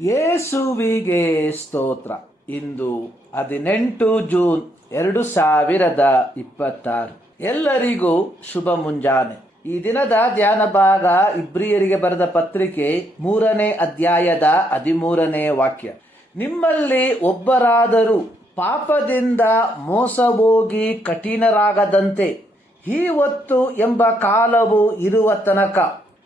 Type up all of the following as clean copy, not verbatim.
ಯೇಸುವಿಗೆ ಸ್ತೋತ್ರ. ಇಂದು 18 ಜೂನ್ 2026. ಎಲ್ಲರಿಗೂ ಶುಭ ಮುಂಜಾನೆ. ಈ ದಿನದ ಧ್ಯಾನ ಭಾಗ ಇಬ್ರಿಯರಿಗೆ ಬರೆದ ಪತ್ರಿಕೆ 3ನೇ ಅಧ್ಯಾಯದ 13ನೇ ವಾಕ್ಯ. ನಿಮ್ಮಲ್ಲಿ ಒಬ್ಬರಾದರೂ ಪಾಪದಿಂದ ಮೋಸ ಹೋಗಿ ಕಠಿಣರಾಗದಂತೆ ಈ ಹೊತ್ತು ಎಂಬ ಕಾಲವು ಇರುವ ತನಕ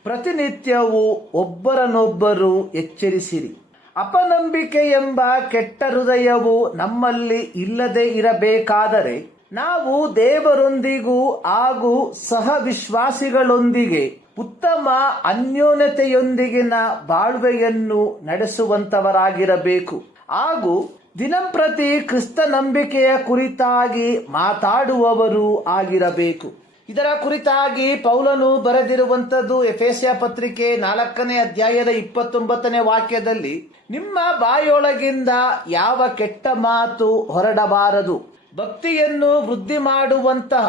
ಪ್ರತಿನಿತ್ಯವೂ ಒಬ್ಬರನ್ನೊಬ್ಬರು ಎಚ್ಚರಿಸಿರಿ. ಅಪನಂಬಿಕೆ ಎಂಬ ಕೆಟ್ಟ ಹೃದಯವು ನಮ್ಮಲ್ಲಿ ಇಲ್ಲದೆ ಇರಬೇಕಾದರೆ ನಾವು ದೇವರೊಂದಿಗೂ ಹಾಗೂ ಸಹ ವಿಶ್ವಾಸಿಗಳೊಂದಿಗೆ ಉತ್ತಮ ಅನ್ಯೋನ್ಯತೆಯೊಂದಿಗಿನ ಬಾಳ್ವೆಯನ್ನು ನಡೆಸುವಂತವರಾಗಿರಬೇಕು ಹಾಗೂ ದಿನಂಪ್ರತಿ ಕ್ರಿಸ್ತ ನಂಬಿಕೆಯ ಕುರಿತಾಗಿ ಮಾತಾಡುವವರು ಆಗಿರಬೇಕು. ಇದರ ಕುರಿತಾಗಿ ಪೌಲನು ಬರೆದಿರುವಂತದ್ದು ಎಫೆಸ್ಯ ಪತ್ರಿಕೆ 4ನೇ ಅಧ್ಯಾಯದ 29ನೇ ವಾಕ್ಯದಲ್ಲಿ, ನಿಮ್ಮ ಬಾಯೊಳಗಿಂದ ಯಾವ ಕೆಟ್ಟ ಮಾತು ಹೊರಡಬಾರದು, ಭಕ್ತಿಯನ್ನು ವೃದ್ಧಿ ಮಾಡುವಂತಹ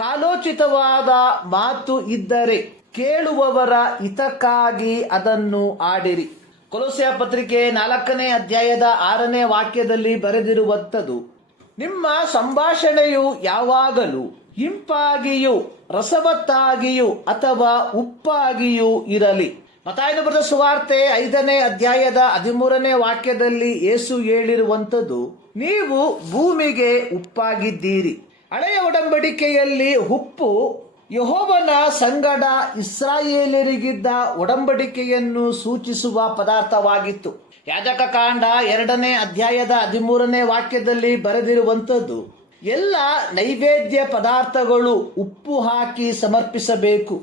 ಕಾಲೋಚಿತವಾದ ಮಾತು ಇದ್ದರೆ ಕೇಳುವವರ ಹಿತಕ್ಕಾಗಿ ಅದನ್ನು ಆಡಿರಿ. ಕೊಲೊಸ್ಸೆ ಪತ್ರಿಕೆ 4ನೇ ಅಧ್ಯಾಯದ 6ನೇ ವಾಕ್ಯದಲ್ಲಿ ಬರೆದಿರುವಂಥದ್ದು, ನಿಮ್ಮ ಸಂಭಾಷಣೆಯು ಯಾವಾಗಲೂ ಇಂಪಾಗಿಯೂ ರಸವತ್ತಾಗಿಯೂ ಅಥವಾ ಉಪ್ಪಾಗಿಯೂ ಇರಲಿ. ಮತ್ತಾಯನು ಬರೆದ ಸುವಾರ್ತೆ 5ನೇ ಅಧ್ಯಾಯದ 13ನೇ ವಾಕ್ಯದಲ್ಲಿ ಯೇಸು ಹೇಳಿರುವಂಥದ್ದು, ನೀವು ಭೂಮಿಗೆ ಉಪ್ಪಾಗಿದ್ದೀರಿ. ಹಳೆಯ ಒಡಂಬಡಿಕೆಯಲ್ಲಿ ಉಪ್ಪು ಯೆಹೋವನ ಸಂಗಡ ಇಸ್ರಾಯೇಲರಿಗಿದ್ದ ಒಡಂಬಡಿಕೆಯನ್ನು ಸೂಚಿಸುವ ಪದಾರ್ಥವಾಗಿತ್ತು. ಯಾಜಕ ಕಾಂಡ 2ನೇ ಅಧ್ಯಾಯದ 13ನೇ ವಾಕ್ಯದಲ್ಲಿ ಬರೆದಿರುವಂಥದ್ದು, ಎಲ್ಲ ನೈವೇದ್ಯ ಪದಾರ್ಥಗಳು ಉಪ್ಪು ಹಾಕಿ ಸಮರ್ಪಿಸಬೇಕು.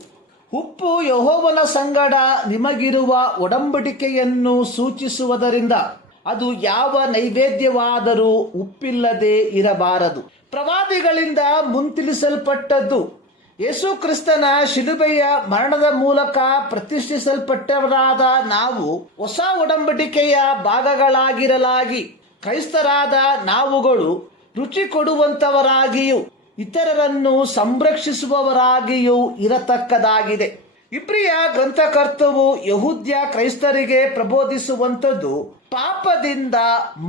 ಉಪ್ಪು ಯೆಹೋವನ ಸಂಗಡ ನಿಮಗಿರುವ ಒಡಂಬಡಿಕೆಯನ್ನು ಸೂಚಿಸುವುದರಿಂದ ಅದು ಯಾವ ನೈವೇದ್ಯವಾದರೂ ಉಪ್ಪಿಲ್ಲದೆ ಇರಬಾರದು. ಪ್ರವಾದಿಗಳಿಂದ ಮುಂತಿಳಿಸಲ್ಪಟ್ಟದ್ದು ಯೇಸು ಕ್ರಿಸ್ತನ ಶಿಲುಬೆಯ ಮರಣದ ಮೂಲಕ ಪ್ರತಿಷ್ಠಿಸಲ್ಪಟ್ಟವರಾದ ನಾವು ಹೊಸ ಒಡಂಬಡಿಕೆಯ ಭಾಗಗಳಾಗಿರಲಾಗಿ ಕ್ರೈಸ್ತರಾದ ನಾವುಗಳು ರುಚಿ ಕೊಡುವಂತವರಾಗಿಯೂ ಇತರರನ್ನು ಸಂರಕ್ಷಿಸುವವರಾಗಿಯೂ ಇರತಕ್ಕದಾಗಿದೆ. ಇಬ್ರಿಯ ಗ್ರಂಥಕರ್ತವು ಯಹೂದ್ಯ ಕ್ರೈಸ್ತರಿಗೆ ಪ್ರಬೋಧಿಸುವಂಥದ್ದು, ಪಾಪದಿಂದ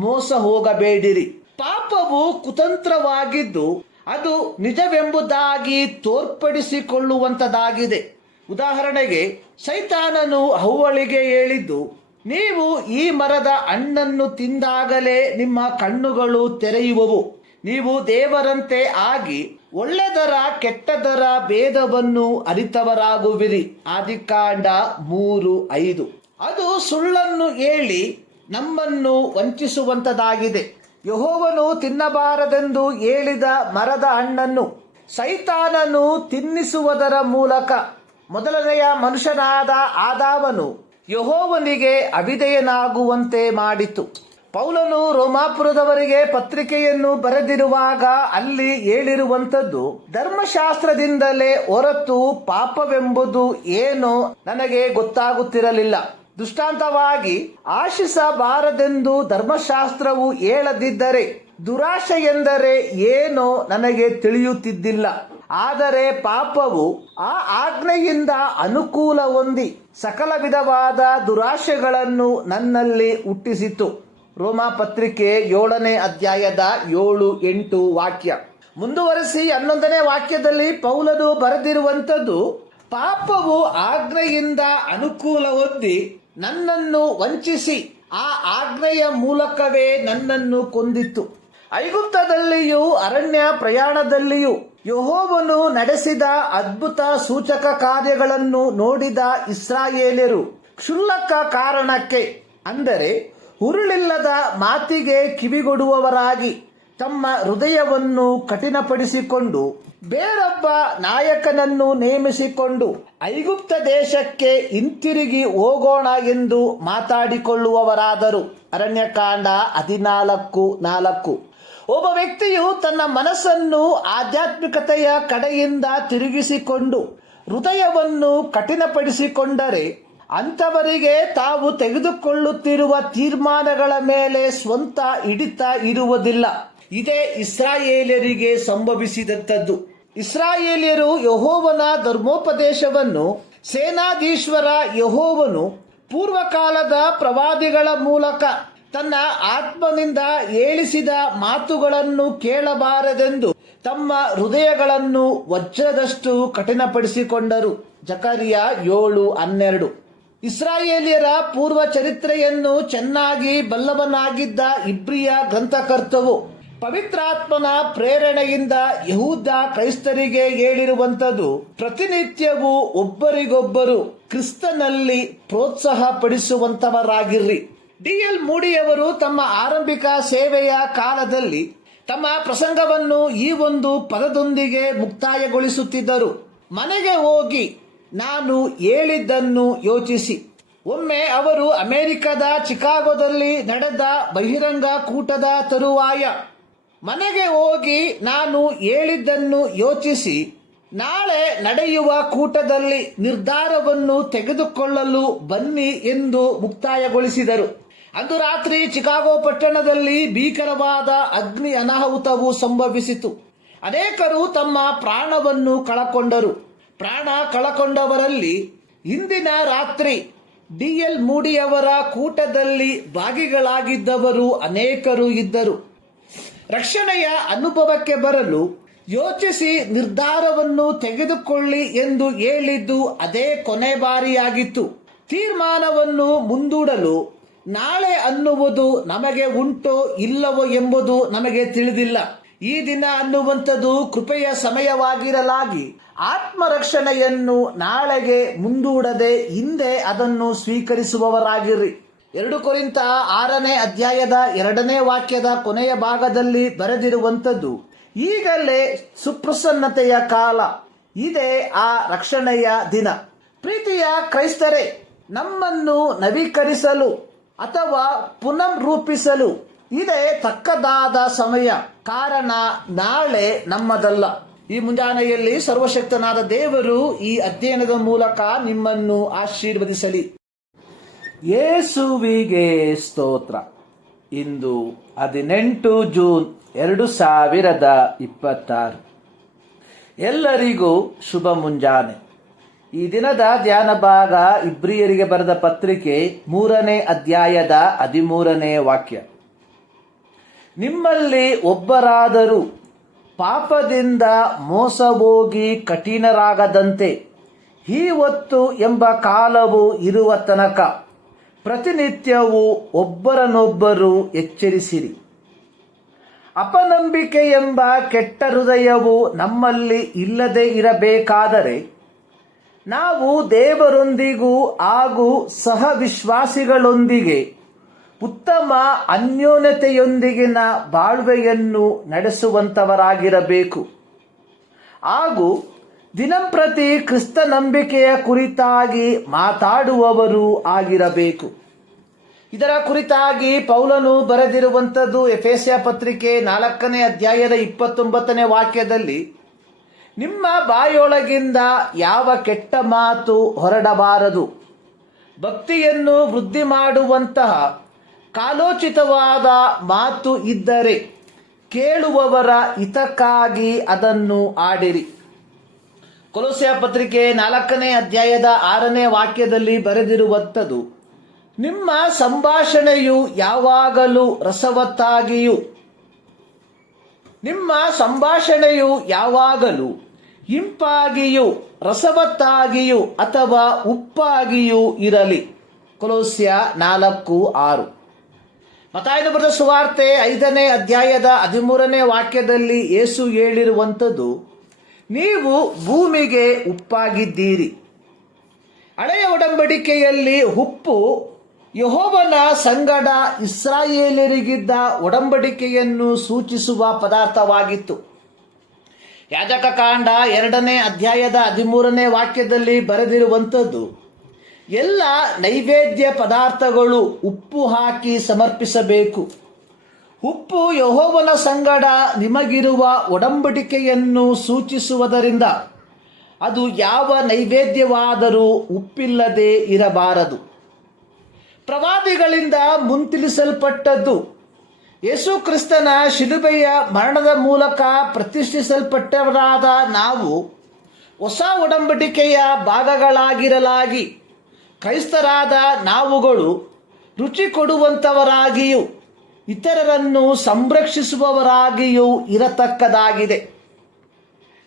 ಮೋಸ ಹೋಗಬೇಡಿರಿ. ಪಾಪವು ಕುತಂತ್ರವಾಗಿದ್ದು ಅದು ನಿಜವೆಂಬುದಾಗಿ ತೋರ್ಪಡಿಸಿಕೊಳ್ಳುವಂತದಾಗಿದೆ. ಉದಾಹರಣೆಗೆ, ಸೈತಾನನು ಹವ್ವಳಿಗೆ ಹೇಳಿದ್ದು, ನೀವು ಈ ಮರದ ಹಣ್ಣನ್ನು ತಿಂದಾಗಲೇ ನಿಮ್ಮ ಕಣ್ಣುಗಳು ತೆರೆಯುವವು, ನೀವು ದೇವರಂತೆ ಆಗಿ ಒಳ್ಳೆದರ ಕೆಟ್ಟದರ ಭೇದವನ್ನು ಅರಿತವರಾಗುವಿರಿ. ಆದಿಕಾಂಡ 3:5. ಅದು ಸುಳ್ಳನ್ನು ಹೇಳಿ ನಮ್ಮನ್ನು ವಂಚಿಸುವಂತದಾಗಿದೆ. ಯೆಹೋವನು ತಿನ್ನಬಾರದೆಂದು ಹೇಳಿದ ಮರದ ಹಣ್ಣನ್ನು ಸೈತಾನನು ತಿನ್ನಿಸುವುದರ ಮೂಲಕ ಮೊದಲನೆಯ ಮನುಷ್ಯನಾದ ಆದಾಮನು ಯೆಹೋವನಿಗೆ ಅವಿಧೇಯನಾಗುವಂತೆ ಮಾಡಿತು. ಪೌಲನು ರೋಮಾಪುರದವರಿಗೆ ಪತ್ರಿಕೆಯನ್ನು ಬರೆದಿರುವಾಗ ಅಲ್ಲಿ ಹೇಳಿರುವಂಥದ್ದು, ಧರ್ಮಶಾಸ್ತ್ರದಿಂದಲೇ ಹೊರತು ಪಾಪವೆಂಬುದು ಏನೋ ನನಗೆ ಗೊತ್ತಾಗುತ್ತಿರಲಿಲ್ಲ. ದೃಷ್ಟಾಂತವಾಗಿ ಆಶಿಸಬಾರದೆಂದು ಧರ್ಮಶಾಸ್ತ್ರವು ಹೇಳದಿದ್ದರೆ ದುರಾಶೆ ಎಂದರೆ ಏನೋ ನನಗೆ ತಿಳಿಯುತ್ತಿದ್ದಿಲ್ಲ. ಆದರೆ ಪಾಪವು ಆ ಆಜ್ಞೆಯಿಂದ ಅನುಕೂಲ ಹೊಂದಿ ಸಕಲ ವಿಧವಾದ ದುರಾಶೆಗಳನ್ನು ನನ್ನಲ್ಲಿ ಹುಟ್ಟಿಸಿತು. ರೋಮ ಪತ್ರಿಕೆ 7ನೇ ಅಧ್ಯಾಯದ 7-8 ವಾಕ್ಯ. ಮುಂದುವರೆಸಿ 11ನೇ ವಾಕ್ಯದಲ್ಲಿ ಪೌಲನು ಬರೆದಿರುವಂಥದ್ದು, ಪಾಪವು ಆಜ್ಞೆಯಿಂದ ಅನುಕೂಲ ಹೊಂದಿ ನನ್ನನ್ನು ವಂಚಿಸಿ ಆ ಆಜ್ಞೆಯ ಮೂಲಕವೇ ನನ್ನನ್ನು ಕೊಂದಿತ್ತು. ಐಗುಪ್ತದಲ್ಲಿಯೂ ಅರಣ್ಯ ಪ್ರಯಾಣದಲ್ಲಿಯೂ ಯೆಹೋವನು ನಡೆಸಿದ ಅದ್ಭುತ ಸೂಚಕ ಕಾರ್ಯಗಳನ್ನು ನೋಡಿದ ಇಸ್ರಾಯೇಲ್ಯರು ಕ್ಷುಲ್ಲಕ ಕಾರಣಕ್ಕೆ, ಅಂದರೆ ಹುರುಳಿಲ್ಲದ ಮಾತಿಗೆ ಕಿವಿಗೊಡುವವರಾಗಿ ತಮ್ಮ ಹೃದಯವನ್ನು ಕಠಿಣಪಡಿಸಿಕೊಂಡು ಬೇರೊಬ್ಬ ನಾಯಕನನ್ನು ನೇಮಿಸಿಕೊಂಡು ಐಗುಪ್ತ ದೇಶಕ್ಕೆ ಹಿಂತಿರುಗಿ ಹೋಗೋಣ ಎಂದು ಮಾತಾಡಿಕೊಳ್ಳುವವರಾದರು. ಅರಣ್ಯಕಾಂಡ 14:4. ಒಬ್ಬ ವ್ಯಕ್ತಿಯು ತನ್ನ ಮನಸ್ಸನ್ನು ಆಧ್ಯಾತ್ಮಿಕತೆಯ ಕಡೆಯಿಂದ ತಿರುಗಿಸಿಕೊಂಡು ಹೃದಯವನ್ನು ಕಠಿಣಪಡಿಸಿಕೊಂಡರೆ ಅಂಥವರಿಗೆ ತಾವು ತೆಗೆದುಕೊಳ್ಳುತ್ತಿರುವ ತೀರ್ಮಾನಗಳ ಮೇಲೆ ಸ್ವಂತ ಹಿಡಿತ ಇರುವುದಿಲ್ಲ. ಇದೇ ಇಸ್ರಾಯೇಲ್ಯರಿಗೆ ಸಂಭವಿಸಿದಂಥದ್ದು. ಇಸ್ರಾಯೇಲ್ಯರು ಯೆಹೋವನ ಧರ್ಮೋಪದೇಶವನ್ನು ಸೇನಾಧೀಶ್ವರ ಯೆಹೋವನು ಪೂರ್ವಕಾಲದ ಪ್ರವಾದಿಗಳ ಮೂಲಕ ತನ್ನ ಆತ್ಮನಿಂದ ಹೇಳಿಸಿದ ಮಾತುಗಳನ್ನು ಕೇಳಬಾರದೆಂದು ತಮ್ಮ ಹೃದಯಗಳನ್ನು ವಜ್ರದಷ್ಟು ಕಠಿಣಪಡಿಸಿಕೊಂಡರು. ಜಕರಿಯ 7:12. ಇಸ್ರಾಯೇಲಿಯರ ಪೂರ್ವ ಚರಿತ್ರೆಯನ್ನು ಚೆನ್ನಾಗಿ ಬಲ್ಲವನಾಗಿದ್ದ ಇಬ್ರಿಯ ಗ್ರಂಥಕರ್ತವು ಪವಿತ್ರಾತ್ಮನ ಪ್ರೇರಣೆಯಿಂದ ಯಹೂದ ಕ್ರೈಸ್ತರಿಗೆ ಹೇಳಿರುವಂಥದ್ದು, ಪ್ರತಿನಿತ್ಯವೂ ಒಬ್ಬರಿಗೊಬ್ಬರು ಕ್ರಿಸ್ತನಲ್ಲಿ ಪ್ರೋತ್ಸಾಹ ಪಡಿಸುವಂತವರಾಗಿರ್ರಿ. ಡಿ.ಎಲ್. ಮೂಡಿಯವರು ತಮ್ಮ ಆರಂಭಿಕ ಸೇವೆಯ ಕಾಲದಲ್ಲಿ ತಮ್ಮ ಪ್ರಸಂಗವನ್ನು ಈ ಒಂದು ಪದದೊಂದಿಗೆ ಮುಕ್ತಾಯಗೊಳಿಸುತ್ತಿದ್ದರು: ಮನೆಗೆ ಹೋಗಿ ನಾನು ಹೇಳಿದ್ದನ್ನು ಯೋಚಿಸಿ. ಒಮ್ಮೆ ಅವರು ಅಮೆರಿಕದ ಚಿಕಾಗೋದಲ್ಲಿ ನಡೆದ ಬಹಿರಂಗ ಕೂಟದ ತರುವಾಯ ಮನೆಗೆ ಹೋಗಿ ನಾನು ಹೇಳಿದ್ದನ್ನು ಯೋಚಿಸಿ ನಾಳೆ ನಡೆಯುವ ಕೂಟದಲ್ಲಿ ನಿರ್ಧಾರವನ್ನು ತೆಗೆದುಕೊಳ್ಳಲು ಬನ್ನಿ ಎಂದು ಮುಕ್ತಾಯಗೊಳಿಸಿದರು. ಅಂದು ರಾತ್ರಿ ಚಿಕಾಗೋ ಪಟ್ಟಣದಲ್ಲಿ ಭೀಕರವಾದ ಅಗ್ನಿ ಅನಾಹುತವು ಸಂಭವಿಸಿತು. ಅನೇಕರು ತಮ್ಮ ಪ್ರಾಣವನ್ನು ಕಳಕೊಂಡರು. ಪ್ರಾಣ ಕಳಕೊಂಡವರಲ್ಲಿ ಹಿಂದಿನ ರಾತ್ರಿ ಡಿ.ಎಲ್. ಮೂಡಿಯವರ ಕೂಟದಲ್ಲಿ ಭಾಗಿಗಳಾಗಿದ್ದವರು ಅನೇಕರು ಇದ್ದರು. ರಕ್ಷಣೆಯ ಅನುಭವಕ್ಕೆ ಬರಲು ಯೋಚಿಸಿ ನಿರ್ಧಾರವನ್ನು ತೆಗೆದುಕೊಳ್ಳಿ ಎಂದು ಹೇಳಿದ್ದು ಅದೇ ಕೊನೆ ಬಾರಿಯಾಗಿತ್ತು. ತೀರ್ಮಾನವನ್ನು ಮುಂದೂಡಲು ನಾಳೆ ಅನ್ನುವುದು ನಮಗೆ ಉಂಟೋ ಇಲ್ಲವೋ ಎಂಬುದು ನಮಗೆ ತಿಳಿದಿಲ್ಲ. ಈ ದಿನ ಅನ್ನುವಂಥದ್ದು ಕೃಪೆಯ ಸಮಯವಾಗಿರಲಾಗಿ ಆತ್ಮರಕ್ಷಣೆಯನ್ನು ನಾಳೆಗೆ ಮುಂದೂಡದೆ ಹಿಂದೆ ಅದನ್ನು ಸ್ವೀಕರಿಸುವವರಾಗಿರ್ರಿ. 2 ಕೊರಿಂಥ 6ನೇ ಅಧ್ಯಾಯದ 2ನೇ ವಾಕ್ಯದ ಕೊನೆಯ ಭಾಗದಲ್ಲಿ ಬರೆದಿರುವಂಥದ್ದು, ಈಗಲೇ ಸುಪ್ರಸನ್ನತೆಯ ಕಾಲ, ಇದೇ ಆ ರಕ್ಷಣೆಯ ದಿನ. ಪ್ರೀತಿಯ ಕ್ರೈಸ್ತರೇ, ನಮ್ಮನ್ನು ನವೀಕರಿಸಲು ಅಥವಾ ಪುನಃರೂಪಿಸಲು ಇದೇ ತಕ್ಕದಾದ ಸಮಯ. ಕಾರಣ ನಾಳೆ ನಮ್ಮದಲ್ಲ. ಈ ಮುಂಜಾನೆಯಲ್ಲಿ ಸರ್ವಶಕ್ತನಾದ ದೇವರು ಈ ಅಧ್ಯಯನದ ಮೂಲಕ ನಿಮ್ಮನ್ನು ಆಶೀರ್ವದಿಸಲಿ. ಯೇಸುವಿಗೆ ಸ್ತೋತ್ರ. ಇಂದು 18 ಜೂನ್ 2026. ಎಲ್ಲರಿಗೂ ಶುಭ ಮುಂಜಾನೆ. ಈ ದಿನದ ಧ್ಯಾನ ಭಾಗ ಇಬ್ರಿಯರಿಗೆ ಬರೆದ ಪತ್ರಿಕೆ 3ನೇ ಅಧ್ಯಾಯದ 13ನೇ ವಾಕ್ಯ. ನಿಮ್ಮಲ್ಲಿ ಒಬ್ಬರಾದರೂ ಪಾಪದಿಂದ ಮೋಸ ಹೋಗಿ ಕಠಿಣರಾಗದಂತೆ ಈ ಹೊತ್ತು ಎಂಬ ಕಾಲವು ಇರುವ ತನಕ ಪ್ರತಿನಿತ್ಯವೂ ಒಬ್ಬರನ್ನೊಬ್ಬರು ಎಚ್ಚರಿಸಿರಿ. ಅಪನಂಬಿಕೆ ಎಂಬ ಕೆಟ್ಟ ಹೃದಯವು ನಮ್ಮಲ್ಲಿ ಇಲ್ಲದೆ ಇರಬೇಕಾದರೆ ನಾವು ದೇವರೊಂದಿಗೂ ಹಾಗೂ ಸಹವಿಶ್ವಾಸಿಗಳೊಂದಿಗೆ ಉತ್ತಮ ಅನ್ಯೋನ್ಯತೆಯೊಂದಿಗಿನ ಬಾಳ್ವೆಯನ್ನು ನಡೆಸುವಂತವರಾಗಿರಬೇಕು. ಹಾಗೂ ದಿನಂಪ್ರತಿ ಕ್ರಿಸ್ತ ನಂಬಿಕೆಯ ಕುರಿತಾಗಿ ಮಾತಾಡುವವರು ಆಗಿರಬೇಕು. ಇದರ ಕುರಿತಾಗಿ ಪೌಲನು ಬರೆದಿರುವಂಥದ್ದು ಎಫೆಸ್ಯ ಪತ್ರಿಕೆ 4ನೇ ಅಧ್ಯಾಯದ 29ನೇ ವಾಕ್ಯದಲ್ಲಿ, ನಿಮ್ಮ ಬಾಯೊಳಗಿಂದ ಯಾವ ಕೆಟ್ಟ ಮಾತು ಹೊರಡಬಾರದು, ಭಕ್ತಿಯನ್ನು ವೃದ್ಧಿ ಮಾಡುವಂತಹ ಕಾಲೋಚಿತವಾದ ಮಾತು ಇದ್ದರೆ ಕೇಳುವವರ ಹಿತಕ್ಕಾಗಿ ಅದನ್ನು ಆಡಿರಿ. ಕೊಲೊಸ್ಸೆ ಪತ್ರಿಕೆ 4ನೇ ಅಧ್ಯಾಯದ 6ನೇ ವಾಕ್ಯದಲ್ಲಿ ಬರೆದಿರುವಂಥದ್ದು, ನಿಮ್ಮ ಸಂಭಾಷಣೆಯು ಯಾವಾಗಲೂ ಇಂಪಾಗಿಯೂ ರಸವತ್ತಾಗಿಯೂ ಅಥವಾ ಉಪ್ಪಾಗಿಯೂ ಇರಲಿ. ಕೊಲೊಸ್ಸೆ 4:6. ಮತ್ತಾಯನು ಬರೆದ ಸುವಾರ್ತೆ 5ನೇ ಅಧ್ಯಾಯದ 13ನೇ ವಾಕ್ಯದಲ್ಲಿ ಯೇಸು ಹೇಳಿರುವಂಥದ್ದು, ನೀವು ಭೂಮಿಗೆ ಉಪ್ಪಾಗಿದ್ದೀರಿ. ಹಳೆಯ ಒಡಂಬಡಿಕೆಯಲ್ಲಿ ಉಪ್ಪು ಯೆಹೋವನ ಸಂಗಡ ಇಸ್ರಾಯೇಲರಿಗಿದ್ದ ಒಡಂಬಡಿಕೆಯನ್ನು ಸೂಚಿಸುವ ಪದಾರ್ಥವಾಗಿತ್ತು. ಯಾಜಕಕಾಂಡ 2ನೇ ಅಧ್ಯಾಯದ 13ನೇ ವಾಕ್ಯದಲ್ಲಿ ಬರೆದಿರುವಂಥದ್ದು, ಎಲ್ಲ ನೈವೇದ್ಯ ಪದಾರ್ಥಗಳು ಉಪ್ಪು ಹಾಕಿ ಸಮರ್ಪಿಸಬೇಕು. ಉಪ್ಪು ಯೆಹೋವನ ಸಂಗಡ ನಿಮಗಿರುವ ಒಡಂಬಡಿಕೆಯನ್ನು ಸೂಚಿಸುವುದರಿಂದ ಅದು ಯಾವ ನೈವೇದ್ಯವಾದರೂ ಉಪ್ಪಿಲ್ಲದೆ ಇರಬಾರದು. ಪ್ರವಾದಿಗಳಿಂದ ಮುಂತಿಳಿಸಲ್ಪಟ್ಟದ್ದು ಯೇಸು ಕ್ರಿಸ್ತನ ಶಿಲುಬೆಯ ಮರಣದ ಮೂಲಕ ಪ್ರತಿಷ್ಠಿಸಲ್ಪಟ್ಟವರಾದ ನಾವು ಹೊಸ ಒಡಂಬಡಿಕೆಯ ಭಾಗಗಳಾಗಿರಲಾಗಿ ಕ್ರೈಸ್ತರಾದ ನಾವುಗಳು ರುಚಿ ಕೊಡುವಂಥವರಾಗಿಯೂ ಇತರರನ್ನು ಸಂರಕ್ಷಿಸುವವರಾಗಿಯೂ ಇರತಕ್ಕದಾಗಿದೆ.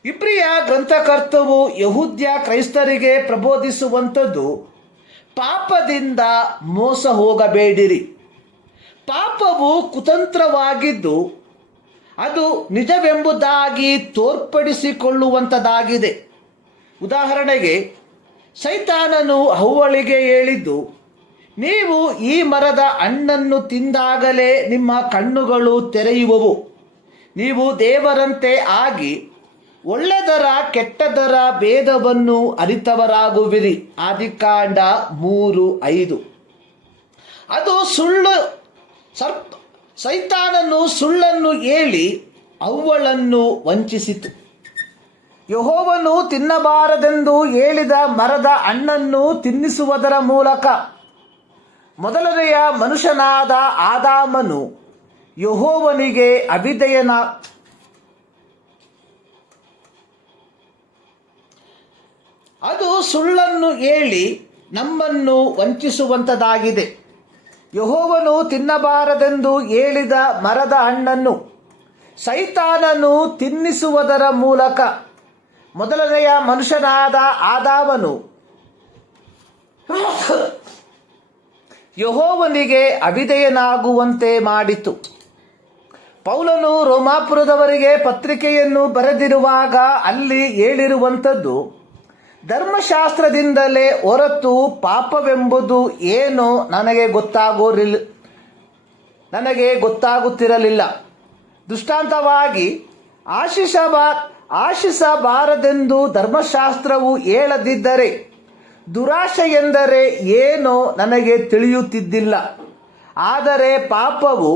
ಇಬ್ರಿಯ ಗ್ರಂಥಕರ್ತವು ಯಹೂದ್ಯ ಕ್ರೈಸ್ತರಿಗೆ ಪ್ರಬೋಧಿಸುವಂಥದ್ದು, ಪಾಪದಿಂದ ಮೋಸ ಹೋಗಬೇಡಿರಿ. ಪಾಪವು ಕುತಂತ್ರವಾಗಿದ್ದು ಅದು ನಿಜವೆಂಬುದಾಗಿ ತೋರ್ಪಡಿಸಿಕೊಳ್ಳುವಂಥದ್ದಾಗಿದೆ. ಉದಾಹರಣೆಗೆ, ಸೈತಾನನು ಹವ್ವಳಿಗೆ ಹೇಳಿದ್ದು, ನೀವು ಈ ಮರದ ಹಣ್ಣನ್ನು ತಿಂದಾಗಲೇ ನಿಮ್ಮ ಕಣ್ಣುಗಳು ತೆರೆಯುವವು, ನೀವು ದೇವರಂತೆ ಆಗಿ ಒಳ್ಳೆದರ ಕೆಟ್ಟದರ ಭೇದವನ್ನು ಅರಿತವರಾಗುವಿರಿ. ಆದಿಕಾಂಡ 3:5. ಅದು ಸುಳ್ಳು. ಸೈತಾನನು ಸುಳ್ಳನ್ನು ಹೇಳಿ ಅವ್ವಳನ್ನು ವಂಚಿಸಿತು. ಯೆಹೋವನು ತಿನ್ನಬಾರದೆಂದು ಹೇಳಿದ ಮರದ ಹಣ್ಣನ್ನು ತಿನ್ನಿಸುವುದರ ಮೂಲಕ ಮೊದಲನೆಯ ಮನುಷ್ಯನಾದ ಆದಾಮನು ಯೆಹೋವನಿಗೆ ಅದು ಸುಳ್ಳನ್ನು ಹೇಳಿ ನಮ್ಮನ್ನು ವಂಚಿಸುವಂಥದ್ದಾಗಿದೆ. ಯೆಹೋವನು ತಿನ್ನಬಾರದೆಂದು ಹೇಳಿದ ಮರದ ಹಣ್ಣನ್ನು ಸೈತಾನನು ತಿನ್ನಿಸುವುದರ ಮೂಲಕ ಮೊದಲನೆಯ ಮನುಷ್ಯನಾದ ಆದಾಮನು ಯೆಹೋವನಿಗೆ ಅವಿಧೇಯನಾಗುವಂತೆ ಮಾಡಿತು. ಪೌಲನು ರೋಮಾಪುರದವರಿಗೆ ಪತ್ರಿಕೆಯನ್ನು ಬರೆದಿರುವಾಗ ಅಲ್ಲಿ ಹೇಳಿರುವಂಥದ್ದು, ಧರ್ಮಶಾಸ್ತ್ರದಿಂದಲೇ ಹೊರತು ಪಾಪವೆಂಬುದು ಏನೋ ನನಗೆ ಗೊತ್ತಾಗುತ್ತಿರಲಿಲ್ಲ. ದೃಷ್ಟಾಂತವಾಗಿ ಆಶಿಸಬಾರದೆಂದು ಧರ್ಮಶಾಸ್ತ್ರವು ಹೇಳದಿದ್ದರೆ ದುರಾಶೆ ಎಂದರೆ ಏನೋ ನನಗೆ ತಿಳಿಯುತ್ತಿದ್ದಿಲ್ಲ. ಆದರೆ ಪಾಪವು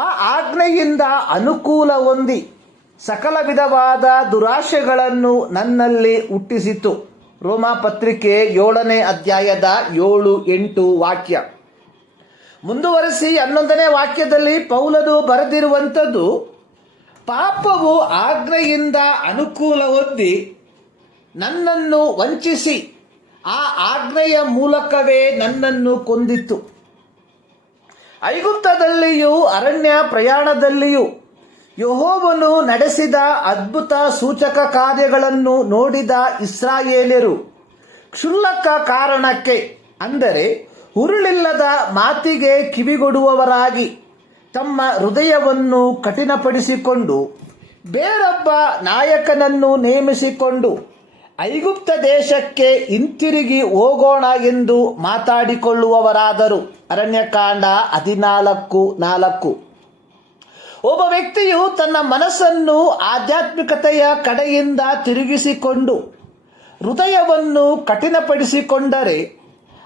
ಆ ಆಜ್ಞೆಯಿಂದ ಅನುಕೂಲ ಹೊಂದಿ ಸಕಲ ವಿಧವಾದ ದುರಾಶೆಗಳನ್ನು ನನ್ನಲ್ಲಿ ಹುಟ್ಟಿಸಿತು. ರೋಮ ಪತ್ರಿಕೆ 7ನೇ ಅಧ್ಯಾಯದ 7-8 ವಾಕ್ಯ. ಮುಂದುವರೆಸಿ 11ನೇ ವಾಕ್ಯದಲ್ಲಿ ಪೌಲನು ಬರೆದಿರುವಂಥದ್ದು, ಪಾಪವು ಆಜ್ಞೆಯಿಂದ ಅನುಕೂಲ ಹೊಂದಿ ನನ್ನನ್ನು ವಂಚಿಸಿ ಆ ಆಜ್ಞೆಯ ಮೂಲಕವೇ ನನ್ನನ್ನು ಕೊಂದಿತ್ತು. ಐಗುಪ್ತದಲ್ಲಿಯೂ ಅರಣ್ಯ ಪ್ರಯಾಣದಲ್ಲಿಯೂ ಯೆಹೋವನು ನಡೆಸಿದ ಅದ್ಭುತ ಸೂಚಕ ಕಾರ್ಯಗಳನ್ನು ನೋಡಿದ ಇಸ್ರಾಯೇಲ್ಯರು ಕ್ಷುಲ್ಲಕ ಕಾರಣಕ್ಕೆ, ಅಂದರೆ ಹುರುಳಿಲ್ಲದ ಮಾತಿಗೆ ಕಿವಿಗೊಡುವವರಾಗಿ ತಮ್ಮ ಹೃದಯವನ್ನು ಕಠಿಣಪಡಿಸಿಕೊಂಡು ಬೇರೊಬ್ಬ ನಾಯಕನನ್ನು ನೇಮಿಸಿಕೊಂಡು ಐಗುಪ್ತ ದೇಶಕ್ಕೆ ಹಿಂತಿರುಗಿ ಹೋಗೋಣ ಎಂದು ಮಾತಾಡಿಕೊಳ್ಳುವವರಾದರು. ಅರಣ್ಯಕಾಂಡ 14:4. ಒಬ್ಬ ವ್ಯಕ್ತಿಯು ತನ್ನ ಮನಸ್ಸನ್ನು ಆಧ್ಯಾತ್ಮಿಕತೆಯ ಕಡೆಯಿಂದ ತಿರುಗಿಸಿಕೊಂಡು ಹೃದಯವನ್ನು ಕಠಿಣಪಡಿಸಿಕೊಂಡರೆ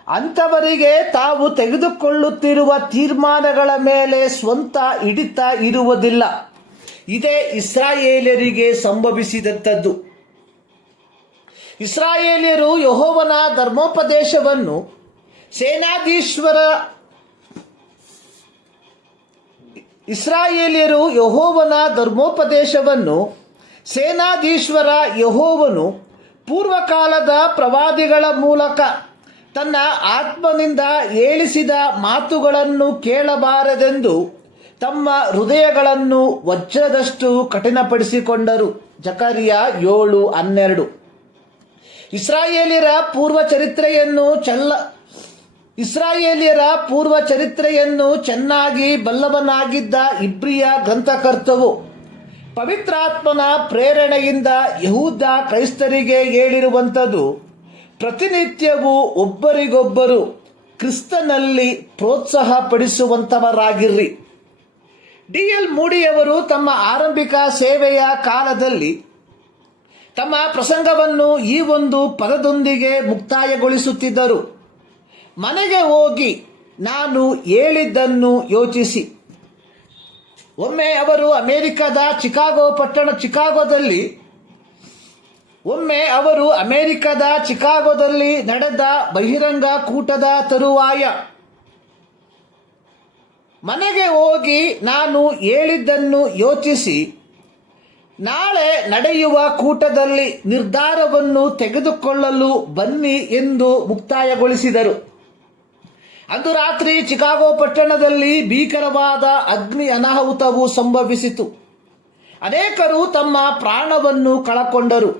ಅಂಥವರಿಗೆ ತಾವು ತೆಗೆದುಕೊಳ್ಳುತ್ತಿರುವ ತೀರ್ಮಾನಗಳ ಮೇಲೆ ಸ್ವಂತ ಹಿಡಿತ ಇರುವುದಿಲ್ಲ. ಇದೇ ಇಸ್ರಾಯೇಲ್ಯರಿಗೆ ಸಂಭವಿಸಿದಂಥದ್ದು. ಇಸ್ರಾಯೇಲ್ಯರು ಯೆಹೋವನ ಧರ್ಮೋಪದೇಶವನ್ನು ಸೇನಾಧೀಶ್ವರ ಯೆಹೋವನು ಪೂರ್ವಕಾಲದ ಪ್ರವಾದಿಗಳ ಮೂಲಕ ತನ್ನ ಆತ್ಮನಿಂದ ಹೇಳಿಸಿದ ಮಾತುಗಳನ್ನು ಕೇಳಬಾರದೆಂದು ತಮ್ಮ ಹೃದಯಗಳನ್ನು ವಜ್ರದಷ್ಟು ಕಠಿಣಪಡಿಸಿಕೊಂಡರು. ಜಕರಿಯ 7:12. ಇಸ್ರಾಯೇಲ್ಯರ ಪೂರ್ವ ಚರಿತ್ರೆಯನ್ನು ಚೆನ್ನಾಗಿ ಬಲ್ಲವನಾಗಿದ್ದ ಇಬ್ರಿಯ ಗ್ರಂಥಕರ್ತವು ಪವಿತ್ರಾತ್ಮನ ಪ್ರೇರಣೆಯಿಂದ ಯಹೂದ ಕ್ರೈಸ್ತರಿಗೆ ಹೇಳಿರುವಂಥದ್ದು, ಪ್ರತಿನಿತ್ಯವೂ ಒಬ್ಬರಿಗೊಬ್ಬರು ಕ್ರಿಸ್ತನಲ್ಲಿ ಪ್ರೋತ್ಸಾಹ ಪಡಿಸುವಂಥವರಾಗಿರ್ರಿ. ಡಿ.ಎಲ್. ಮೂಡಿಯವರು ತಮ್ಮ ಆರಂಭಿಕ ಸೇವೆಯ ಕಾಲದಲ್ಲಿ ತಮ್ಮ ಪ್ರಸಂಗವನ್ನು ಈ ಒಂದು ಪದದೊಂದಿಗೆ ಮುಕ್ತಾಯಗೊಳಿಸುತ್ತಿದ್ದರು: ಮನೆಗೆ ಹೋಗಿ ನಾನು ಹೇಳಿದ್ದನ್ನು ಯೋಚಿಸಿ. ಒಮ್ಮೆ ಅವರು ಅಮೆರಿಕದ ಚಿಕಾಗೋದಲ್ಲಿ ನಡೆದ ಬಹಿರಂಗ ಕೂಟದ ತರುವಾಯ ಮನೆಗೆ ಹೋಗಿ ನಾನು ಹೇಳಿದ್ದನ್ನು ಯೋಚಿಸಿ ನಾಳೆ ನಡೆಯುವ ಕೂಟದಲ್ಲಿ ನಿರ್ಧಾರವನ್ನು ತೆಗೆದುಕೊಳ್ಳಲು ಬನ್ನಿ ಎಂದು ಮುಕ್ತಾಯಗೊಳಿಸಿದರು. ಅಂದು ರಾತ್ರಿ ಚಿಕಾಗೋ ಪಟ್ಟಣದಲ್ಲಿ ಭೀಕರವಾದ ಅಗ್ನಿ ಅನಾಹುತವು ಸಂಭವಿಸಿತು. ಅನೇಕರು ತಮ್ಮ ಪ್ರಾಣವನ್ನು ಕಳಕೊಂಡರು.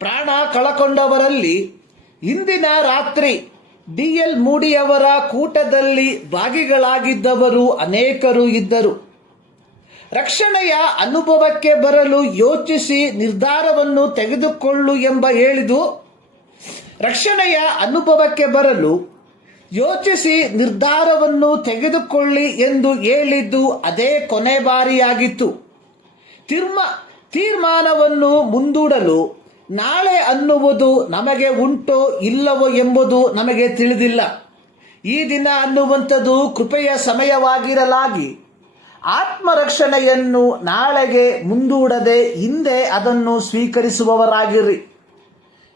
ಪ್ರಾಣ ಕಳಕೊಂಡವರಲ್ಲಿ ಇಂದಿನ ರಾತ್ರಿ ಡಿ.ಎಲ್. ಮೂಡಿಯವರ ಕೂಟದಲ್ಲಿ ಭಾಗಿಗಳಾಗಿದ್ದವರು ಅನೇಕರು ಇದ್ದರು. ರಕ್ಷಣೆಯ ಅನುಭವಕ್ಕೆ ಬರಲು ಯೋಚಿಸಿ ನಿರ್ಧಾರವನ್ನು ತೆಗೆದುಕೊಳ್ಳು ಎಂಬ ಹೇಳಿದು ರಕ್ಷಣೆಯ ಅನುಭವಕ್ಕೆ ಬರಲು ಯೋಚಿಸಿ ನಿರ್ಧಾರವನ್ನು ತೆಗೆದುಕೊಳ್ಳಿ ಎಂದು ಹೇಳಿದ್ದು ಅದೇ ಕೊನೆ ಬಾರಿಯಾಗಿತ್ತು. ತೀರ್ಮಾನವನ್ನು ಮುಂದೂಡಲು ನಾಳೆ ಅನ್ನುವುದು ನಮಗೆ ಉಂಟೋ ಇಲ್ಲವೋ ಎಂಬುದು ನಮಗೆ ತಿಳಿದಿಲ್ಲ. ಈ ದಿನ ಅನ್ನುವಂಥದ್ದು ಕೃಪೆಯ ಸಮಯವಾಗಿರಲಾಗಿ ಆತ್ಮರಕ್ಷಣೆಯನ್ನು ನಾಳೆಗೆ ಮುಂದೂಡದೆ ಹಿಂದೆ ಅದನ್ನು ಸ್ವೀಕರಿಸುವವರಾಗಿರ್ರಿ.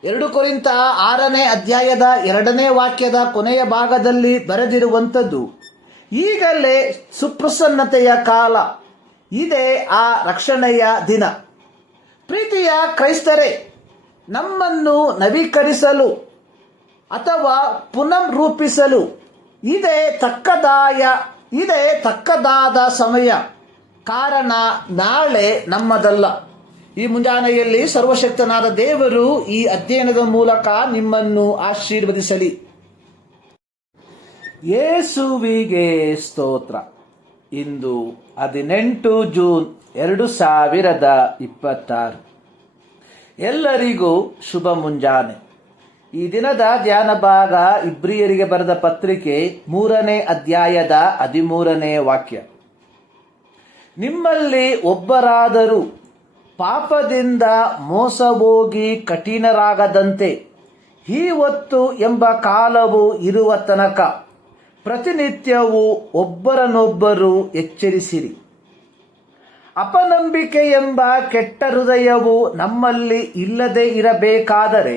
2 ಕೊರಿಂಥ 6ನೇ ಅಧ್ಯಾಯದ 2ನೇ ವಾಕ್ಯದ ಕೊನೆಯ ಭಾಗದಲ್ಲಿ ಬರೆದಿರುವಂಥದ್ದು, ಈಗಲೇ ಸುಪ್ರಸನ್ನತೆಯ ಕಾಲ, ಇದೇ ಆ ರಕ್ಷಣೆಯ ದಿನ. ಪ್ರೀತಿಯ ಕ್ರೈಸ್ತರೇ, ನಮ್ಮನ್ನು ನವೀಕರಿಸಲು ಅಥವಾ ಪುನಃರೂಪಿಸಲು ಇದೇ ತಕ್ಕದಾದ ಸಮಯ. ಕಾರಣ ನಾಳೆ ನಮ್ಮದಲ್ಲ. ಈ ಮುಂಜಾನೆಯಲ್ಲಿ ಸರ್ವಶಕ್ತನಾದ ದೇವರು ಈ ಅಧ್ಯಯನದ ಮೂಲಕ ನಿಮ್ಮನ್ನು ಆಶೀರ್ವದಿಸಲಿ. ಯೇಸುವಿಗೆ ಸ್ತೋತ್ರ. ಇಂದು 18 ಜೂನ್ 2026. ಎಲ್ಲರಿಗೂ ಶುಭ ಮುಂಜಾನೆ. ಈ ದಿನದ ಧ್ಯಾನ ಭಾಗ ಇಬ್ರಿಯರಿಗೆ ಬರೆದ ಪತ್ರಿಕೆ 3ನೇ ಅಧ್ಯಾಯದ 13ನೇ ವಾಕ್ಯ. ನಿಮ್ಮಲ್ಲಿ ಒಬ್ಬರಾದರೂ ಪಾಪದಿಂದ ಮೋಸ ಹೋಗಿ ಕಠಿಣರಾಗದಂತೆ ಈ ಹೊತ್ತು ಎಂಬ ಕಾಲವು ಇರುವ ತನಕ ಪ್ರತಿನಿತ್ಯವೂ ಒಬ್ಬರನ್ನೊಬ್ಬರು ಎಚ್ಚರಿಸಿರಿ. ಅಪನಂಬಿಕೆ ಎಂಬ ಕೆಟ್ಟ ಹೃದಯವು ನಮ್ಮಲ್ಲಿ ಇಲ್ಲದೆ ಇರಬೇಕಾದರೆ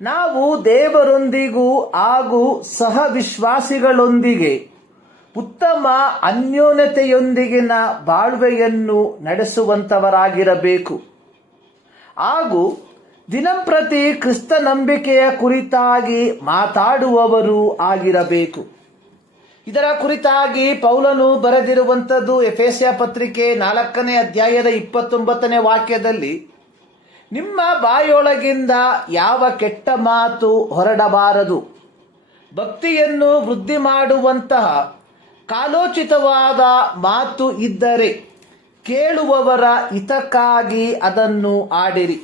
ನಾವು ದೇವರೊಂದಿಗೂ ಹಾಗೂ ಸಹವಿಶ್ವಾಸಿಗಳೊಂದಿಗೆ ಉತ್ತಮ ಅನ್ಯೋನ್ಯತೆಯೊಂದಿಗಿನ ಬಾಳ್ವೆಯನ್ನು ನಡೆಸುವಂತವರಾಗಿರಬೇಕು ಹಾಗೂ ದಿನಂಪ್ರತಿ ಕ್ರಿಸ್ತ ನಂಬಿಕೆಯ ಕುರಿತಾಗಿ ಮಾತಾಡುವವರು ಆಗಿರಬೇಕು. ಇದರ ಕುರಿತಾಗಿ ಪೌಲನು ಬರೆದಿರುವಂಥದ್ದು ಎಫೆಸ್ಯ ಪತ್ರಿಕೆ 4ನೇ ಅಧ್ಯಾಯದ 29ನೇ ವಾಕ್ಯದಲ್ಲಿ, ನಿಮ್ಮ ಬಾಯೊಳಗಿಂದ ಯಾವ ಕೆಟ್ಟ ಮಾತು ಹೊರಡಬಾರದು, ಭಕ್ತಿಯನ್ನು ವೃದ್ಧಿ ಮಾಡುವಂತಹ ಕಾಲೋಚಿತವಾದ ಮಾತು ಇದ್ದರೆ ಕೇಳುವವರ ಹಿತಕ್ಕಾಗಿ ಅದನ್ನು ಆಡಿರಿ.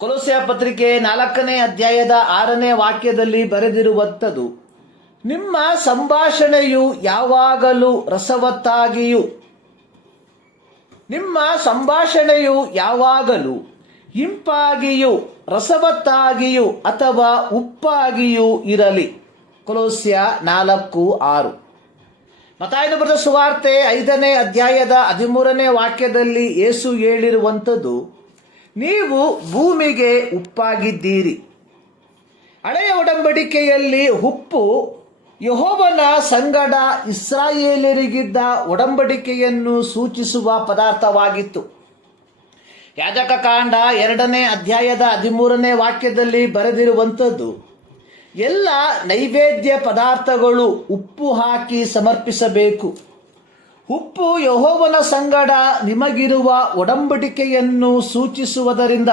ಕೊಲೊಸ್ಸೆ ಪತ್ರಿಕೆ 4ನೇ ಅಧ್ಯಾಯದ 6ನೇ ವಾಕ್ಯದಲ್ಲಿ ಬರೆದಿರುವಂಥದ್ದು, ನಿಮ್ಮ ಸಂಭಾಷಣೆಯು ಯಾವಾಗಲೂ ಇಂಪಾಗಿಯೂ ರಸವತ್ತಾಗಿಯೂ ಅಥವಾ ಉಪ್ಪಾಗಿಯೂ ಇರಲಿ. ಕೊಲೊಸ್ಸೆ 4:6. ಮತ್ತಾಯನು ಬರೆದ ಸುವಾರ್ತೆ 5ನೇ ಅಧ್ಯಾಯದ 13ನೇ ವಾಕ್ಯದಲ್ಲಿ ಯೇಸು ಹೇಳಿರುವಂಥದ್ದು, ನೀವು ಭೂಮಿಗೆ ಉಪ್ಪಾಗಿದ್ದೀರಿ. ಹಳೆಯ ಒಡಂಬಡಿಕೆಯಲ್ಲಿ ಉಪ್ಪು ಯೆಹೋವನ ಸಂಗಡ ಇಸ್ರಾಯೇಲರಿಗಿದ್ದ ಒಡಂಬಡಿಕೆಯನ್ನು ಸೂಚಿಸುವ ಪದಾರ್ಥವಾಗಿತ್ತು. ಯಾಜಕ ಕಾಂಡ 2ನೇ ಅಧ್ಯಾಯದ 13ನೇ ವಾಕ್ಯದಲ್ಲಿ ಬರೆದಿರುವಂಥದ್ದು, ಎಲ್ಲ ನೈವೇದ್ಯ ಪದಾರ್ಥಗಳು ಉಪ್ಪು ಹಾಕಿ ಸಮರ್ಪಿಸಬೇಕು. ಉಪ್ಪು ಯೆಹೋವನ ಸಂಗಡ ನಿಮಗಿರುವ ಒಡಂಬಡಿಕೆಯನ್ನು ಸೂಚಿಸುವುದರಿಂದ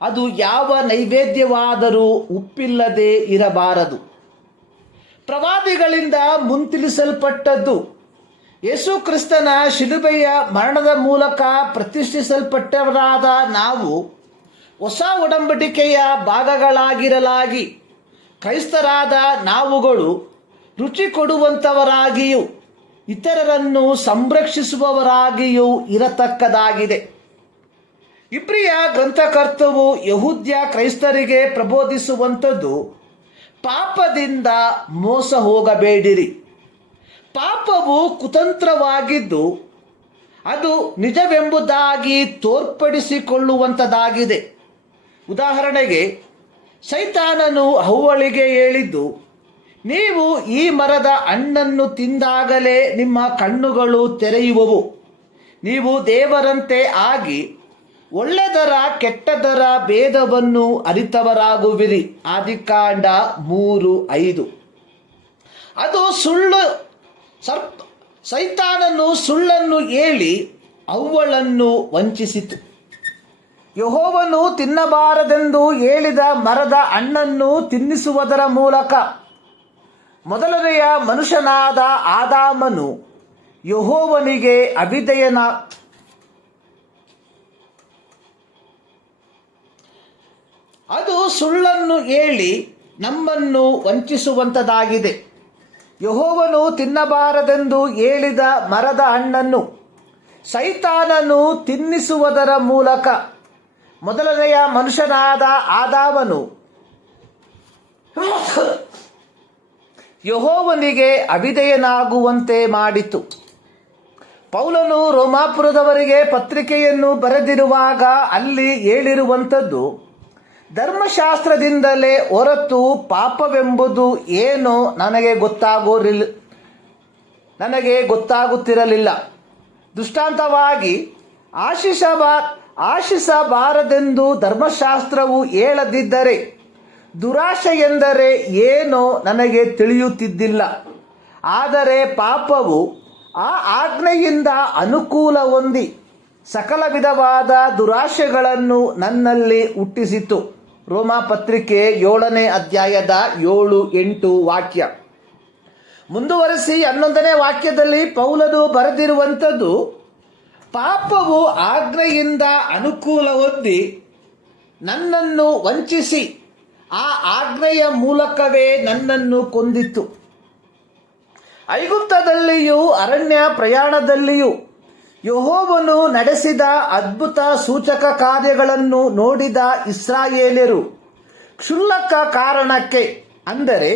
ಅದು ಯಾವ ನೈವೇದ್ಯವಾದರೂ ಉಪ್ಪಿಲ್ಲದೆ ಇರಬಾರದು. ಪ್ರವಾದಿಗಳಿಂದ ಮುಂತಿಳಿಸಲ್ಪಟ್ಟದ್ದು ಯೇಸು ಕ್ರಿಸ್ತನ ಶಿಲುಬೆಯ ಮರಣದ ಮೂಲಕ ಪ್ರತಿಷ್ಠಿಸಲ್ಪಟ್ಟವರಾದ ನಾವು ಹೊಸ ಒಡಂಬಡಿಕೆಯ ಭಾಗಗಳಾಗಿರಲಾಗಿ ಕ್ರೈಸ್ತರಾದ ನಾವುಗಳು ರುಚಿ ಕೊಡುವಂಥವರಾಗಿಯೂ ಇತರರನ್ನು ಸಂರಕ್ಷಿಸುವವರಾಗಿಯೂ ಇರತಕ್ಕದಾಗಿದೆ. ಇಬ್ರಿಯ ಗ್ರಂಥಕರ್ತವು ಯಹೂದ್ಯ ಕ್ರೈಸ್ತರಿಗೆ ಪ್ರಬೋಧಿಸುವಂಥದ್ದು, ಪಾಪದಿಂದ ಮೋಸ ಹೋಗಬೇಡಿರಿ. ಪಾಪವು ಕುತಂತ್ರವಾಗಿದ್ದು ಅದು ನಿಜವೆಂಬುದಾಗಿ ತೋರ್ಪಡಿಸಿಕೊಳ್ಳುವಂಥದ್ದಾಗಿದೆ. ಉದಾಹರಣೆಗೆ, ಸೈತಾನನು ಹವ್ವಳಿಗೆ ಹೇಳಿದ್ದು, ನೀವು ಈ ಮರದ ಹಣ್ಣನ್ನು ತಿಂದಾಗಲೇ ನಿಮ್ಮ ಕಣ್ಣುಗಳು ತೆರೆಯುವವು, ನೀವು ದೇವರಂತೆ ಆಗಿ ಒಳ್ಳೆದರ ಕೆಟ್ಟದರ ಭೇದವನ್ನು ಅರಿತವರಾಗುವಿರಿ. ಆದಿಕಾಂಡ 3:5. ಅದು ಸುಳ್ಳು. ಸೈತಾನನು ಸುಳ್ಳನ್ನು ಹೇಳಿ ಅವ್ವಳನ್ನು ವಂಚಿಸಿತು. ಯೆಹೋವನು ತಿನ್ನಬಾರದೆಂದು ಹೇಳಿದ ಮರದ ಹಣ್ಣನ್ನು ತಿನ್ನಿಸುವುದರ ಮೂಲಕ ಮೊದಲನೆಯ ಮನುಷ್ಯನಾದ ಆದಾಮನು ಯೆಹೋವನಿಗೆ ಅದು ಸುಳ್ಳನ್ನು ಹೇಳಿ ನಮ್ಮನ್ನು ವಂಚಿಸುವಂಥದ್ದಾಗಿದೆ. ಯೆಹೋವನು ತಿನ್ನಬಾರದೆಂದು ಹೇಳಿದ ಮರದ ಹಣ್ಣನ್ನು ಸೈತಾನನು ತಿನ್ನಿಸುವುದರ ಮೂಲಕ ಮೊದಲನೆಯ ಮನುಷ್ಯನಾದ ಆದಾಮನು ಯೆಹೋವನಿಗೆ ಅವಿಧೇಯನಾಗುವಂತೆ ಮಾಡಿತು. ಪೌಲನು ರೋಮಾಪುರದವರಿಗೆ ಪತ್ರಿಕೆಯನ್ನು ಬರೆದಿರುವಾಗ ಅಲ್ಲಿ ಹೇಳಿರುವಂಥದ್ದು, ಧರ್ಮಶಾಸ್ತ್ರದಿಂದಲೇ ಹೊರತು ಪಾಪವೆಂಬುದು ಏನೋ ನನಗೆ ಗೊತ್ತಾಗುತ್ತಿರಲಿಲ್ಲ. ದೃಷ್ಟಾಂತವಾಗಿ ಆಶಿಸಬಾರದೆಂದು ಧರ್ಮಶಾಸ್ತ್ರವು ಹೇಳದಿದ್ದರೆ ದುರಾಶೆ ಎಂದರೆ ಏನೋ ನನಗೆ ತಿಳಿಯುತ್ತಿದ್ದಿಲ್ಲ. ಆದರೆ ಪಾಪವು ಆ ಆಜ್ಞೆಯಿಂದ ಅನುಕೂಲ ಹೊಂದಿ ಸಕಲ ವಿಧವಾದ ದುರಾಶೆಗಳನ್ನು ನನ್ನಲ್ಲಿ ಹುಟ್ಟಿಸಿತು. ರೋಮ ಪತ್ರಿಕೆ 7ನೇ ಅಧ್ಯಾಯದ 7-8 ವಾಕ್ಯ. ಮುಂದುವರೆಸಿ 11ನೇ ವಾಕ್ಯದಲ್ಲಿ ಪೌಲನು ಬರೆದಿರುವಂಥದ್ದು, ಪಾಪವು ಆಜ್ಞೆಯಿಂದ ಅನುಕೂಲ ಹೊಂದಿ ನನ್ನನ್ನು ವಂಚಿಸಿ ಆ ಆಜ್ಞೆಯ ಮೂಲಕವೇ ನನ್ನನ್ನು ಕೊಂದಿತ್ತು. ಐಗುಪ್ತದಲ್ಲಿಯೂ ಅರಣ್ಯ ಪ್ರಯಾಣದಲ್ಲಿಯೂ ಯೆಹೋವನು ನಡೆಸಿದ ಅದ್ಭುತ ಸೂಚಕ ಕಾರ್ಯಗಳನ್ನು ನೋಡಿದ ಇಸ್ರಾಯೇಲ್ಯರು ಕ್ಷುಲ್ಲಕ ಕಾರಣಕ್ಕೆ, ಅಂದರೆ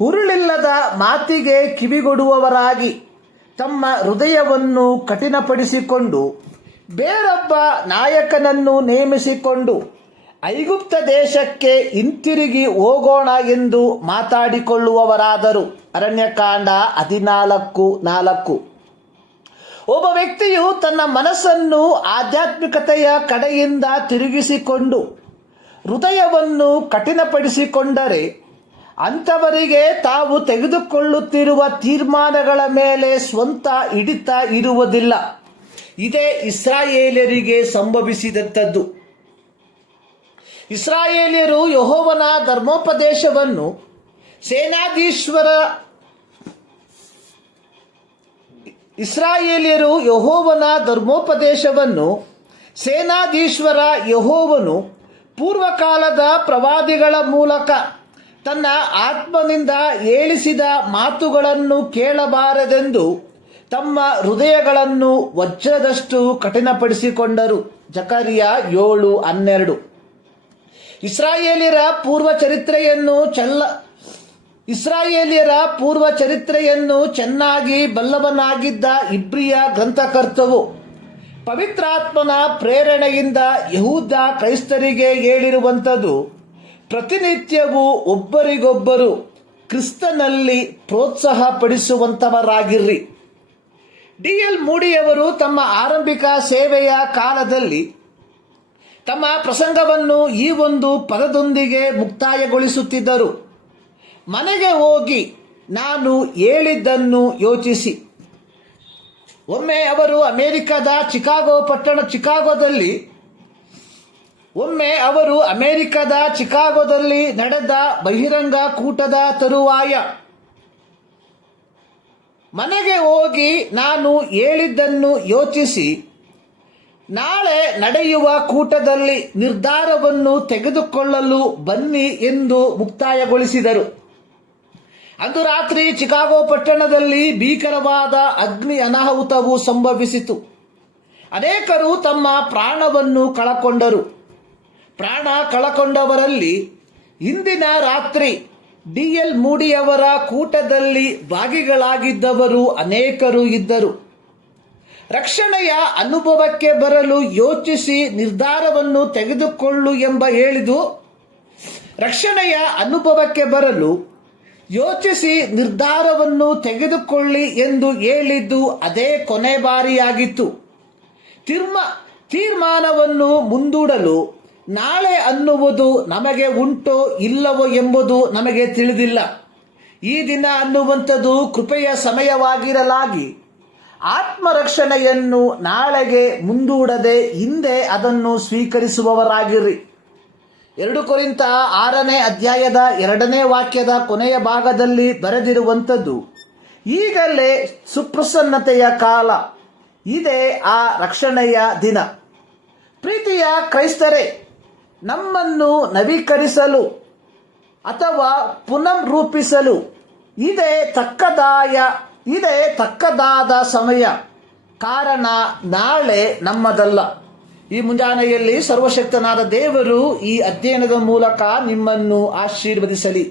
ಹುರುಳಿಲ್ಲದ ಮಾತಿಗೆ ಕಿವಿಗೊಡುವವರಾಗಿ ತಮ್ಮ ಹೃದಯವನ್ನು ಕಠಿಣಪಡಿಸಿಕೊಂಡು ಬೇರೊಬ್ಬ ನಾಯಕನನ್ನು ನೇಮಿಸಿಕೊಂಡು ಐಗುಪ್ತ ದೇಶಕ್ಕೆ ಹಿಂತಿರುಗಿ ಹೋಗೋಣ ಎಂದು ಮಾತಾಡಿಕೊಳ್ಳುವವರಾದರು. ಅರಣ್ಯಕಾಂಡ 14:4. ಒಬ್ಬ ವ್ಯಕ್ತಿಯು ತನ್ನ ಮನಸ್ಸನ್ನು ಆಧ್ಯಾತ್ಮಿಕತೆಯ ಕಡೆಯಿಂದ ತಿರುಗಿಸಿಕೊಂಡು ಹೃದಯವನ್ನು ಕಠಿಣಪಡಿಸಿಕೊಂಡರೆ ಅಂಥವರಿಗೆ ತಾವು ತೆಗೆದುಕೊಳ್ಳುತ್ತಿರುವ ತೀರ್ಮಾನಗಳ ಮೇಲೆ ಸ್ವಂತ ಹಿಡಿತ ಇರುವುದಿಲ್ಲ. ಇದೇ ಇಸ್ರಾಯೇಲ್ಯರಿಗೆ ಸಂಭವಿಸಿದಂಥದ್ದು. ಇಸ್ರಾಯೇಲ್ಯರು ಯೆಹೋವನ ಧರ್ಮೋಪದೇಶವನ್ನು ಸೇನಾಧೀಶ್ವರ ಯೆಹೋವನು ಪೂರ್ವಕಾಲದ ಪ್ರವಾದಿಗಳ ಮೂಲಕ ತನ್ನ ಆತ್ಮನಿಂದ ಹೇಳಿಸಿದ ಮಾತುಗಳನ್ನು ಕೇಳಬಾರದೆಂದು ತಮ್ಮ ಹೃದಯಗಳನ್ನು ವಜ್ರದಷ್ಟು ಕಠಿಣಪಡಿಸಿಕೊಂಡರು. ಜಕರಿಯ 7:12. ಇಸ್ರಾಯೇಲ್ಯರ ಪೂರ್ವ ಚರಿತ್ರೆಯನ್ನು ಚೆನ್ನಾಗಿ ಬಲ್ಲವನಾಗಿದ್ದ ಇಬ್ರಿಯ ಗ್ರಂಥಕರ್ತವು ಪವಿತ್ರಾತ್ಮನ ಪ್ರೇರಣೆಯಿಂದ ಯಹೂದ ಕ್ರೈಸ್ತರಿಗೆ ಹೇಳಿರುವಂಥದ್ದು, ಪ್ರತಿನಿತ್ಯವೂ ಒಬ್ಬರಿಗೊಬ್ಬರು ಕ್ರಿಸ್ತನಲ್ಲಿ ಪ್ರೋತ್ಸಾಹ ಪಡಿಸುವಂಥವರಾಗಿರ್ರಿ. D.L. ಮೂಡಿಯವರು ತಮ್ಮ ಆರಂಭಿಕ ಸೇವೆಯ ಕಾಲದಲ್ಲಿ ತಮ್ಮ ಪ್ರಸಂಗವನ್ನು ಈ ಒಂದು ಪದದೊಂದಿಗೆ ಮುಕ್ತಾಯಗೊಳಿಸುತ್ತಿದ್ದರು: ಮನೆಗೆ ಹೋಗಿ ನಾನು ಹೇಳಿದ್ದನ್ನು ಯೋಚಿಸಿ. ಒಮ್ಮೆ ಅವರು ಅಮೆರಿಕದ ಚಿಕಾಗೋದಲ್ಲಿ ನಡೆದ ಬಹಿರಂಗ ಕೂಟದ ತರುವಾಯ ಮನೆಗೆ ಹೋಗಿ ನಾನು ಹೇಳಿದ್ದನ್ನು ಯೋಚಿಸಿ ನಾಳೆ ನಡೆಯುವ ಕೂಟದಲ್ಲಿ ನಿರ್ಧಾರವನ್ನು ತೆಗೆದುಕೊಳ್ಳಲು ಬನ್ನಿ ಎಂದು ಮುಕ್ತಾಯಗೊಳಿಸಿದರು. ಅಂದು ರಾತ್ರಿ ಚಿಕಾಗೋ ಪಟ್ಟಣದಲ್ಲಿ ಭೀಕರವಾದ ಅಗ್ನಿ ಅನಾಹುತವು ಸಂಭವಿಸಿತು. ಅನೇಕರು ತಮ್ಮ ಪ್ರಾಣವನ್ನು ಕಳಕೊಂಡರು. ಪ್ರಾಣ ಕಳಕೊಂಡವರಲ್ಲಿ ಹಿಂದಿನ ರಾತ್ರಿ D.L. ಮೂಡಿಯವರ ಕೂಟದಲ್ಲಿ ಭಾಗಿಗಳಾಗಿದ್ದವರು ಅನೇಕರು ಇದ್ದರು. ರಕ್ಷಣೆಯ ಅನುಭವಕ್ಕೆ ಬರಲು ಯೋಚಿಸಿ ನಿರ್ಧಾರವನ್ನು ತೆಗೆದುಕೊಳ್ಳು ಎಂಬ ಹೇಳಿದು ರಕ್ಷಣೆಯ ಅನುಭವಕ್ಕೆ ಬರಲು ಯೋಚಿಸಿ ನಿರ್ಧಾರವನ್ನು ತೆಗೆದುಕೊಳ್ಳಿ ಎಂದು ಹೇಳಿದ್ದು ಅದೇ ಕೊನೆ ಬಾರಿಯಾಗಿತ್ತು. ತೀರ್ಮಾನವನ್ನು ಮುಂದೂಡಲು ನಾಳೆ ಅನ್ನುವುದು ನಮಗೆ ಉಂಟೋ ಇಲ್ಲವೋ ಎಂಬುದು ನಮಗೆ ತಿಳಿದಿಲ್ಲ. ಈ ದಿನ ಅನ್ನುವಂಥದ್ದು ಕೃಪೆಯ ಸಮಯವಾಗಿರಲಾಗಿ ಆತ್ಮರಕ್ಷಣೆಯನ್ನು ನಾಳೆಗೆ ಮುಂದೂಡದೆ ಹಿಂದೆ ಅದನ್ನು ಸ್ವೀಕರಿಸುವವರಾಗಿರಿ. 2 ಕೊರಿಂಥ 6ನೇ ಅಧ್ಯಾಯದ 2ನೇ ವಾಕ್ಯದ ಕೊನೆಯ ಭಾಗದಲ್ಲಿ ಬರೆದಿರುವಂಥದ್ದು, ಈಗಲೇ ಸುಪ್ರಸನ್ನತೆಯ ಕಾಲ, ಇದೇ ಆ ರಕ್ಷಣೆಯ ದಿನ. ಪ್ರೀತಿಯ ಕ್ರೈಸ್ತರೇ, ನಮ್ಮನ್ನು ನವೀಕರಿಸಲು ಅಥವಾ ಪುನಃರೂಪಿಸಲು ಇದೇ ತಕ್ಕದಾದ ಸಮಯ. ಕಾರಣ ನಾಳೆ ನಮ್ಮದಲ್ಲ. ಈ ಮುಂಜಾನೆಯಲ್ಲಿ ಸರ್ವಶಕ್ತನಾದ ದೇವರು ಈ ಅಧ್ಯಯನದ ಮೂಲಕ ನಿಮ್ಮನ್ನು ಆಶೀರ್ವದಿಸಲಿ.